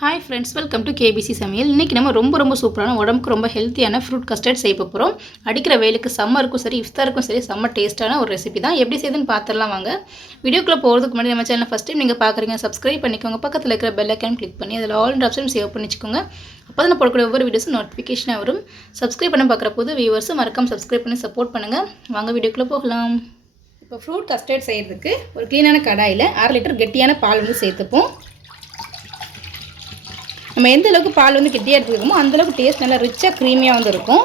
Hi friends, welcome to KBC சமையல். இன்றைக்கி நம்ம ரொம்ப சூப்பரான உடம்புக்கு ரொம்ப ஹெல்த்தியான ஃப்ரூட் கஸ்டர்ட் செய்ய போகிறோம். அடிக்கிற வெயிலுக்கு சம்மருக்கும் சரி இஃப்தாருக்கும் சரி செம்ம டேஸ்ட்டான ஒரு ரெசிபி தான். எப்படி செய்யுதுன்னு பார்த்துடலாம் வாங்க. வீடியோக்குள்ளே போகிறதுக்கு முன்னாடி நம்ம சேனல் ஃபஸ்ட் டைம் நீங்கள் பார்க்குறீங்க, சப்ஸ்கிரைப் பண்ணிக்கோங்க. பக்கத்தில் இருக்கிற பெல் ஐக்கான் கிளிக் பண்ணி அதில் ஆல் ஆப்ஷன் சேவ் பண்ணிச்சுக்கோங்க. அப்போ தான் போடக்கூடிய ஒவ்வொரு வீடியோஸும் நோட்டிஃபிகேஷனாக வரும். சப்ஸ்கிரைப் பண்ண பார்க்குற போது வியூவர்ஸும் மறக்காம சப்ஸ்கிரைப் பண்ணி சப்போர்ட் பண்ணுங்கள். வாங்க வீடியோக்குள்ளே போகலாம். இப்போ ஃப்ரூட் கஸ்டர்ட் செய்கிறதுக்கு ஒரு க்ளீனான கடாயில் 1/2 லிட்டர் கெட்டியான பால் வந்து சேர்த்துப்போம். நம்ம எந்த அளவுக்கு பால் வந்து கெட்டியாக எடுத்துக்கோமோ அந்தளவுக்கு டேஸ்ட் நல்லா ரிச்சாக க்ரீமியாக வந்து இருக்கும்.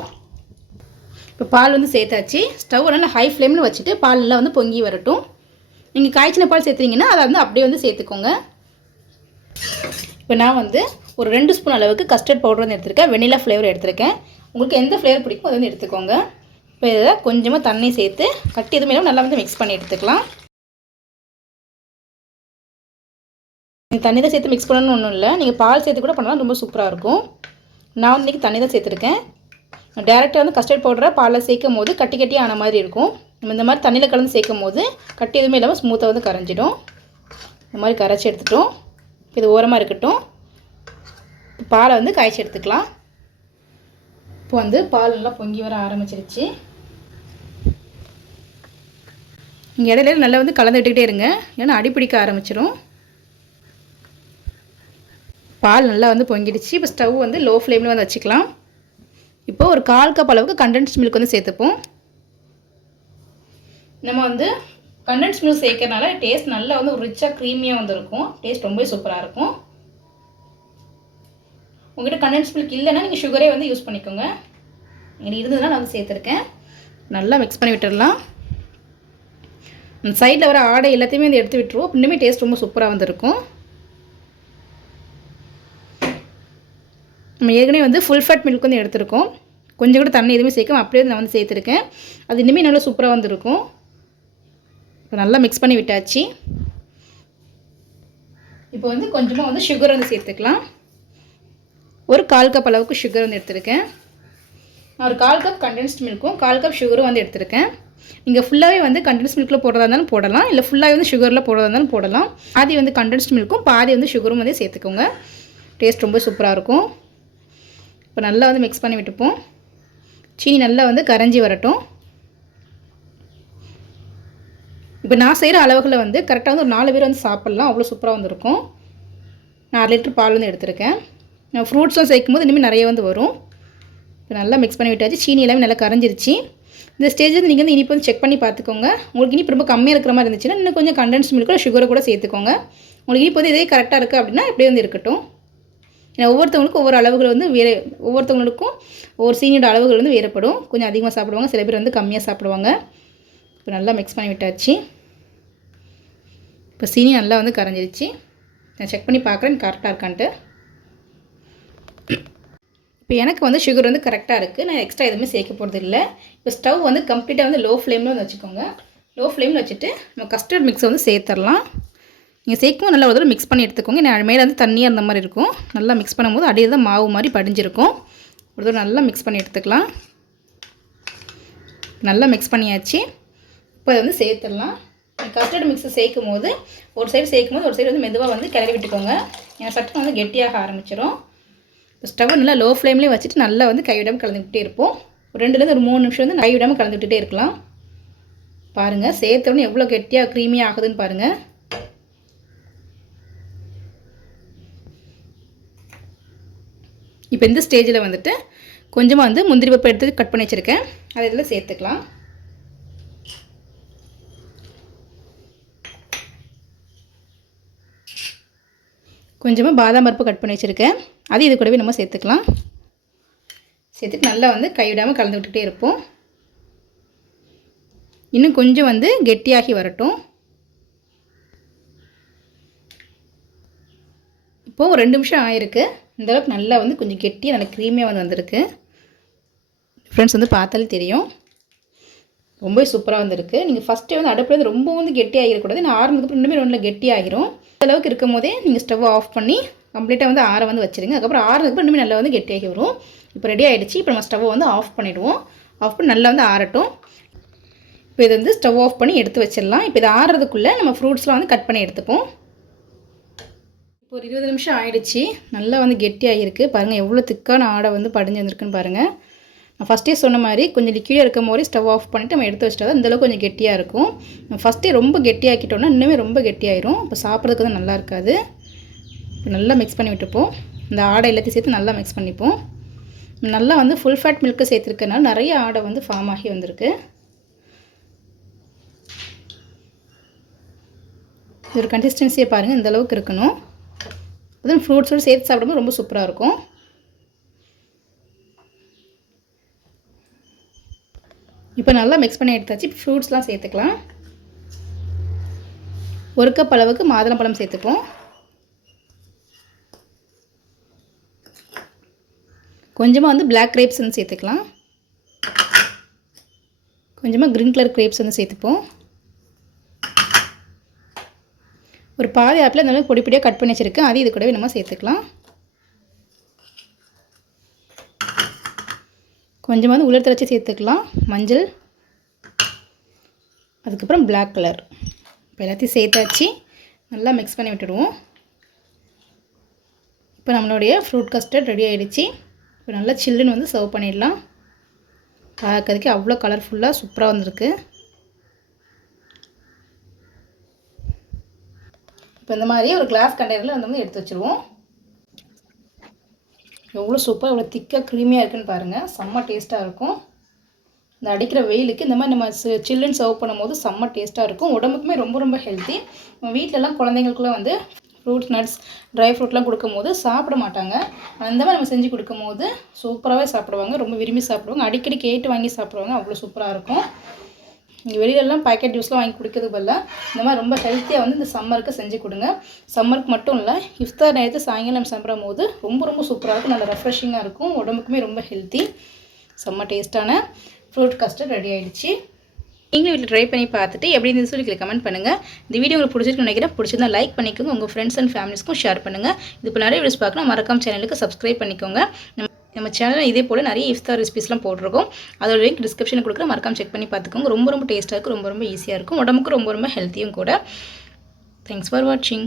இப்போ பால் வந்து சேர்த்தாச்சு. ஸ்டவ் நல்லா ஹை ஃப்ளேமில் வச்சுட்டு பாலெல்லாம் வந்து பொங்கி வரட்டும். நீங்கள் காய்ச்சின பால் சேர்த்துறீங்கன்னா அதை வந்து அப்படியே வந்து சேர்த்துக்கோங்க. இப்போ நான் வந்து ஒரு 2 ஸ்பூன் அளவுக்கு கஸ்டர்ட் பவுடர் வந்து எடுத்துருக்கேன். வெனிலா ஃப்ளேவர் எடுத்துருக்கேன். உங்களுக்கு எந்த ஃப்ளேவர் பிடிக்குமோ அதை வந்து எடுத்துக்கோங்க. இப்போ இதை கொஞ்சமாக தண்ணி சேர்த்து கட்டி எதுவுமே நல்லா வந்து மிக்ஸ் பண்ணி எடுத்துக்கலாம். தண்ணி தான் சேர்த்து மிக்ஸ் பண்ணணும்னு ஒன்றும் இல்லை, நீங்கள் பால் சேர்த்து கூட பண்ணலாம், ரொம்ப சூப்பராக இருக்கும். நான் வந்து இன்றைக்கி தண்ணி தான் சேர்த்துருக்கேன். டேரெக்டாக வந்து கஸ்டர்ட் பவுடரை பாலில் சேர்க்கும் போது கட்டி ஆன மாதிரி இருக்கும். நம்ம இந்த மாதிரி தண்ணியில் கலந்து சேர்க்கும் போது கட்டி எதுவுமே இல்லாமல் ஸ்மூத்தாக வந்து கரைஞ்சிடும். இந்த மாதிரி கரைச்சி எடுத்துட்டோம். இது ஓரமாக இருக்கட்டும். பாலை வந்து காய்ச்சி எடுத்துக்கலாம். இப்போ வந்து பால் நல்லா பொங்கி வர ஆரம்பிச்சிருச்சு. நீங்கள் இடையில நல்லா வந்து கலந்து விட்டுக்கிட்டே இருங்க, ஏன்னா அடிப்பிடிக்க ஆரம்பிச்சிடும். பால் நல்லா வந்து பொங்கிடுச்சு. இப்போ ஸ்டவ் வந்து லோ ஃப்ளேமில் வந்து வச்சுக்கலாம். இப்போ ஒரு 1/4 கப் அளவுக்கு கண்டென்ஸ்ட் மில்க் வந்து சேர்த்துப்போம். நம்ம வந்து கண்டென்ஸ்ட் மில்க் சேர்க்கறனால டேஸ்ட் நல்லா வந்து ஒரு ரிச்சாக க்ரீமியாக வந்து இருக்கும். டேஸ்ட் ரொம்ப சூப்பராக இருக்கும். உங்கள்கிட்ட கண்டென்ஸ்ட் மில்க் இல்லைன்னா நீங்கள் சுகரே வந்து யூஸ் பண்ணிக்கோங்க. இங்கே இருந்ததுன்னா நான் வந்து சேர்த்துருக்கேன். நல்லா மிக்ஸ் பண்ணி விட்டுடலாம். அந்த சைடில் வர ஆடை எல்லாத்தையுமே வந்து எடுத்து விட்டுருவோம். இன்னுமே டேஸ்ட் ரொம்ப சூப்பராக வந்துருக்கும். நம்ம ஏற்கனவே வந்து ஃபுல் ஃபேட் மில்க் வந்து எடுத்துருக்கோம். கொஞ்சம் கூட தண்ணி எதுவுமே சேர்க்காம அப்படியே நான் வந்து சேர்த்துருக்கேன். அது இன்னுமே நல்லா சூப்பராக வந்துருக்கும். இப்போ நல்லா மிக்ஸ் பண்ணி விட்டாச்சு. இப்போ வந்து கொஞ்சமாக வந்து சுகர் வந்து சேர்த்துக்கலாம். ஒரு 1/4 கப் அளவுக்கு சுகர் வந்து எடுத்துருக்கேன். நான் ஒரு 1/4 கப் கண்டென்ஸ்ட் மில்க்கும் 1/4 கப் சுகரும் வந்து எடுத்துருக்கேன். நீங்கள் ஃபுல்லாகவே வந்து கண்டென்ஸ்ட் மில்கில் போடுறதா இருந்தாலும் போடலாம், இல்லை ஃபுல்லாகவே வந்து சுகரில் போடுறதா இருந்தாலும் போடலாம். பாதி வந்து கண்டென்ஸ்ட் மில்க்கும் பாதி வந்து சுகரும் வந்து சேர்த்துக்கோங்க. டேஸ்ட் ரொம்ப சூப்பராக இருக்கும். இப்போ நல்லா வந்து மிக்ஸ் பண்ணி விட்டுப்போம். சீனி நல்லா வந்து கரைஞ்சி வரட்டும். இப்போ நான் செய்கிற அளவுகளை வந்து கரெக்டாக வந்து ஒரு 4 பேர் வந்து சாப்பிட்லாம், அவ்வளோ சூப்பராக வந்துருக்கும். நான் 1/2 லிட்டர் பால் வந்து எடுத்திருக்கேன். நான் ஃப்ரூட்ஸும் சேர்க்கும் போது இனிமேல் நிறைய வந்து வரும். இப்போ நல்லா மிக்ஸ் பண்ணி விட்டாச்சு. சீனி எல்லாமே நல்லா கரைஞ்சிருச்சு. இந்த ஸ்டேஜ் வந்து நீங்கள் வந்து இனிப்பு வந்து செக் பண்ணி பார்த்துக்கோங்க. உங்களுக்கு இனிப்பு ரொம்ப கம்மியாக இருக்கிற மாதிரி இருந்துச்சுன்னா இன்னும் கொஞ்சம் கண்டென்ஸ்ட் மில்க் சுகரை கூட சேர்த்துக்கோங்க. உங்களுக்கு இனிப்பு வந்து இதே கரெக்டாக இருக்குது அப்படின்னா இப்படியே வந்து இருக்கட்டும். ஏன்னா ஒவ்வொருத்தவங்களுக்கும் ஒவ்வொரு அளவுகள் வந்து ஒவ்வொருத்தவங்களுக்கும் ஒவ்வொரு சீனியோட அளவுகள் வந்து வேறுபடும். கொஞ்சம் அதிகமாக சாப்பிடுவாங்க, சில பேர் வந்து கம்மியாக சாப்பிடுவாங்க. இப்போ நல்லா மிக்ஸ் பண்ணி விட்டாச்சு. இப்போ சீனி நல்லா வந்து கரைஞ்சிருச்சு. நான் செக் பண்ணி பார்க்குறேன் கரெக்டாக இருக்கான்ட்டு. இப்போ எனக்கு வந்து சுகர் வந்து கரெக்டாக இருக்குது. நான் எக்ஸ்ட்ரா எதுவுமே சேர்க்க போகிறது இல்லை. இப்போ ஸ்டவ் வந்து கம்ப்ளீட்டாக வந்து லோ ஃப்ளேமில் வந்து வச்சுக்கோங்க. லோ ஃப்ளேமில் வச்சுட்டு நம்ம கஸ்டர்ட் மிக்ஸை வந்து சேர்த்துடலாம். நீங்கள் சேர்க்கும் நல்லா ஒரு தடவை மிக்ஸ் பண்ணி எடுத்துக்கோங்க. நான் மேலே வந்து தண்ணியாக இருந்த மாதிரி இருக்கும். நல்லா மிக்ஸ் பண்ணும்போது அடியில் தான் மாவு மாதிரி படிஞ்சிருக்கும். ஒரு தடவை நல்லா மிக்ஸ் பண்ணி எடுத்துக்கலாம். நல்லா மிக்ஸ் பண்ணியாச்சு. இப்போ அதை வந்து சேர்த்துடலாம். கஸ்டர்ட் மிக்ஸை சேர்க்கும் போது ஒரு சைடு வந்து மெதுவாக வந்து கிளறி விட்டுக்கோங்க. ஏன்னா சட்டம் வந்து கெட்டியாக ஆரம்பிச்சிடும். இப்போ ஸ்டவ் நல்லா லோ ஃப்ளேம்லேயே வச்சுட்டு நல்லா வந்து கைவிடாமல் கலந்துக்கிட்டே இருப்போம். ஒரு 2லேருந்து ஒரு 3 நிமிஷம் வந்து கைவிடாமல் கலந்துக்கிட்டே இருக்கலாம். பாருங்கள், சேர்த்தோடனே எவ்வளோ கெட்டியாக க்ரீமியாக ஆகுதுன்னு பாருங்கள். இப்போ இந்த ஸ்டேஜில் வந்துட்டு கொஞ்சமாக வந்து முந்திரி பருப்பு எடுத்து கட் பண்ணி வச்சுருக்கேன். அதை இதில் சேர்த்துக்கலாம். கொஞ்சமாக பாதாம் பருப்பு கட் பண்ணி வச்சுருக்கேன். அது இது கூடவே நம்ம சேர்த்துக்கலாம். சேர்த்துட்டு நல்லா வந்து கைவிடாமல் கலந்து விட்டுக்கிட்டே இருப்போம். இன்னும் கொஞ்சம் வந்து கெட்டியாகி வரட்டும். இப்போது ஒரு 2 நிமிஷம் ஆயிருக்கு. இந்தளவுக்கு நல்லா வந்து கொஞ்சம் கெட்டியாக நல்லா க்ரீமியாக வந்து வந்திருக்கு. ஃப்ரெண்ட்ஸ் வந்து பார்த்தாலே தெரியும், ரொம்ப சூப்பராக வந்திருக்கு. நீங்கள் ஃபஸ்ட்டே வந்து அடுப்பில் வந்து ரொம்ப வந்து கெட்டியாகிடக்கூடாது. நான் ஆறுனதுக்கப்புறம் இன்னுமே ரொம்ப கெட்டியாகிரும். அளவுக்கு இருக்கும் போதே நீங்கள் ஸ்டவ் ஆஃப் பண்ணி கம்ப்ளீட்டாக வந்து ஆற வந்து வச்சுருங்க. அதுக்கப்புறம் ஆறுனதுக்கப்புறம் இன்னுமே நல்லா வந்து கெட்டியாகி வரும். இப்போ ரெடி ஆகிடுச்சு. இப்போ நம்ம ஸ்டவ்வை வந்து ஆஃப் பண்ணிவிடுவோம். ஆஃப் பண்ணி நல்லா வந்து ஆறட்டும். இப்போ இதை வந்து ஸ்டவ் ஆஃப் பண்ணி எடுத்து வச்சிடலாம். இப்போ இது ஆறுறதுக்குள்ளே நம்ம ஃப்ரூட்ஸ்லாம் வந்து கட் பண்ணி எடுத்துப்போம். ஒரு 20 நிமிஷம் ஆயிடுச்சு. நல்லா வந்து கெட்டியாகிருக்கு பாருங்கள். எவ்வளோ திக்கான ஆடை வந்து படிஞ்சு வந்திருக்குன்னு பாருங்கள். நான் ஃபஸ்ட்டே சொன்ன மாதிரி கொஞ்சம் லிக்விடாக இருக்கும் போது ஸ்டவ் ஆஃப் பண்ணிவிட்டு நம்ம எடுத்து வச்சிட்டா தான் இந்தளவுக்கு கொஞ்சம் கெட்டியாக இருக்கும். ஃபஸ்ட்டே ரொம்ப கெட்டியாக்கிட்டோன்னா இன்னுமே ரொம்ப கெட்டியாயிரும். இப்போ சாப்பிட்றதுக்கு வந்து நல்லா இருக்காது. நல்லா மிக்ஸ் பண்ணி விட்டுப்போம். இந்த ஆடை எல்லாத்தையும் சேர்த்து நல்லா மிக்ஸ் பண்ணிப்போம். நல்லா வந்து ஃபுல் ஃபேட் மில்க்கு சேர்த்துருக்கனால நிறைய ஆடை வந்து ஃபார்ம் ஆகி வந்திருக்கு. ஒரு கன்சிஸ்டன்சியை பாருங்கள், இந்த அளவுக்கு இருக்கணும். அதுவும் ஃப்ரூட்ஸோடு சேர்த்து சாப்பிடும்போது ரொம்ப சூப்பராக இருக்கும். இப்போ நல்லா மிக்ஸ் பண்ணி எடுத்தாச்சு. இப்போ ஃப்ரூட்ஸ்லாம் சேர்த்துக்கலாம். 1 கப் அளவுக்கு மாதுளம்பழம் சேர்த்துப்போம். கொஞ்சமாக வந்து பிளாக் கிரேப்ஸ் வந்து சேர்த்துக்கலாம். கொஞ்சமாக க்ரீன் கலர் கிரேப்ஸ் வந்து சேர்த்துப்போம். ஒரு பாதி ஆப்பிள் இந்த மாதிரி பொடி பொடியாக கட் பண்ணி வச்சுருக்கேன். அது இது கூடவே நம்ம சேர்த்துக்கலாம். கொஞ்சமாக வந்து உலர் திராட்சை சேர்த்துக்கலாம். மஞ்சள், அதுக்கப்புறம் பிளாக் கலர். இப்போ எல்லாத்தையும் சேர்த்தாச்சு. நல்லா மிக்ஸ் பண்ணி விட்டுடுவோம். இப்போ நம்மளுடைய ஃப்ரூட் கஸ்டர்ட் ரெடி ஆகிடுச்சு. இப்போ நல்லா சில்லுன்னு வந்து சர்வ் பண்ணிடலாம். பார்க்கறதுக்கு அவ்வளோ கலர்ஃபுல்லாக சூப்பராக வந்திருக்கு. இப்போ இந்த மாதிரி ஒரு கிளாஸ் கண்டெய்னரில் வந்து எடுத்து வச்சுருவோம். எவ்வளோ சூப்பராக எவ்வளோ திக்காக க்ரீமியாக இருக்குன்னு பாருங்கள். செம்ம டேஸ்ட்டாக இருக்கும். இந்த அடிக்கிற வெயிலுக்கு இந்த மாதிரி நம்ம சில்லுன்னு சர்வ் பண்ணும்போது செம்ம டேஸ்ட்டாக இருக்கும். உடம்புக்குமே ரொம்ப ரொம்ப ஹெல்த்தி. நம்ம வீட்டிலலாம் குழந்தைங்களுக்குலாம் வந்து ஃப்ரூட்ஸ், நட்ஸ், ட்ரை ஃப்ரூட்லாம் கொடுக்கும்போது சாப்பிட மாட்டாங்க. அந்த மாதிரி நம்ம செஞ்சு கொடுக்கும்போது சூப்பராகவே சாப்பிடுவாங்க. ரொம்ப விரும்பி சாப்பிடுவாங்க. அடிக்கடி கேட்டு வாங்கி சாப்பிடுவாங்க. அவ்வளோ சூப்பராக இருக்கும். நீங்கள் வெளியிலலாம் பேக்கெட் ஜூஸ்லாம் வாங்கி குடிக்கிறதுக்கு பதிலாக இந்த மாதிரி ரொம்ப ஹெல்த்தியாக வந்து இந்த சம்மருக்கு செஞ்சு கொடுங்க. சம்மருக்கு மட்டும் இல்லை, இஃப்தார் நேரத்து சாயங்காலம் நம்ம சாப்பிடும் போது ரொம்ப ரொம்ப சூப்பராக இருக்கும். நல்லா ரெஃப்ரெஷிங்காக இருக்கும். உடம்புக்குமே ரொம்ப ஹெல்த்தி. செம்ம டேஸ்ட்டான ஃப்ரூட் கஸ்டர்ட் ரெடி ஆகிடுச்சு. நீங்களும் வீட்டில் ட்ரை பண்ணி பார்த்துட்டு எப்படி இருந்துன்னு சொல்லி கமெண்ட் பண்ணுங்கள். இந்த வீடியோ உங்களுக்கு பிடிச்சிருக்குன்னு நினைக்கிறேன். பிடிச்சிருந்தா லைக் பண்ணிக்கோங்க. உங்கள் ஃப்ரெண்ட்ஸ் அண்ட் ஃபேமிலிஸ்க்கும் ஷேர் பண்ணுங்கள். இது இப்போ நிறைய வீடியோஸ் பார்க்கணும். மறக்காம சேனலுக்கு சப்ஸ்கிரைப் பண்ணிக்கோங்க. நம்ம சேனலில் இதே போல் நிறைய இஃப்தார் ரெசிபீஸ்லாம் போட்டிருக்கோம். அதோட லிங்க் டிஸ்கிரிப்ஷனில் கொடுக்குற, மறக்காம செக் பண்ணி பார்த்துக்கோங்க. ரொம்ப ரொம்ப டேஸ்ட்டாக இருக்கும். ரொம்ப ரொம்ப ஈஸியாக இருக்கும். உடம்புக்கு ரொம்ப ரொம்ப ஹெல்த்தியும் கூட. தேங்க்ஸ் ஃபார் வாட்சிங்.